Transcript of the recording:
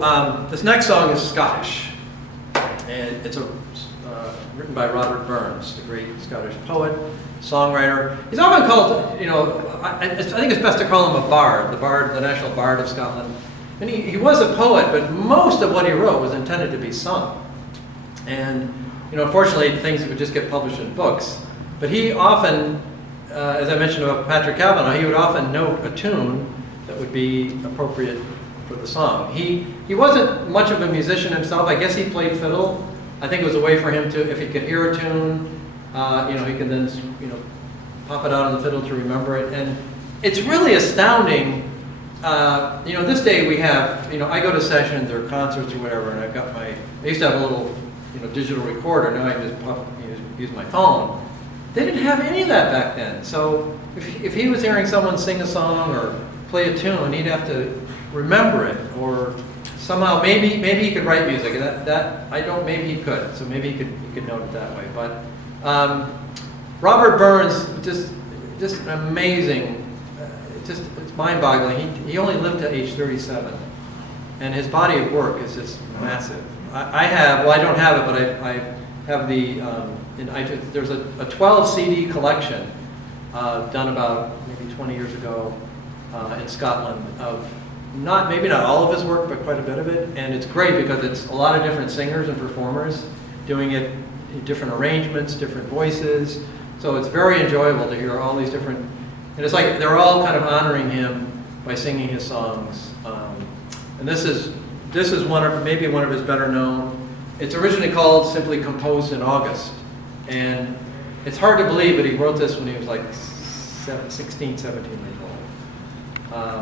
This next song is Scottish, and it's written by Robert Burns, the great Scottish poet, songwriter. He's often called, I think it's best to call him a bard, the national bard of Scotland. And he was a poet, but most of what he wrote was intended to be sung. And, unfortunately, things would just get published in books. But he often, as I mentioned about Patrick Kavanagh, he would often note a tune that would be appropriate for the song. He wasn't much of a musician himself. I guess he played fiddle. I think it was a way for him to, if he could hear a tune, he could then, pop it out on the fiddle to remember it. And it's really astounding. This day we have, I go to sessions or concerts or whatever, and I used to have a little, digital recorder. Now I just use my phone. They didn't have any of that back then. So if he was hearing someone sing a song or play a tune, he'd have to remember it, or somehow maybe he could write music. Maybe he could. So maybe he could note it that way. But Robert Burns, just amazing. It's mind-boggling. He only lived to age 37, and his body of work is just massive. I don't have it, but I have there's a 12 CD collection done about maybe 20 years ago in Scotland of maybe not all of his work, but quite a bit of it. And it's great because it's a lot of different singers and performers doing it in different arrangements, different voices. So it's very enjoyable to hear all these different, and it's like they're all kind of honoring him by singing his songs. And this is maybe one of his better known. It's originally called simply Composed in August. And it's hard to believe, but he wrote this when he was like 16, 17 years old.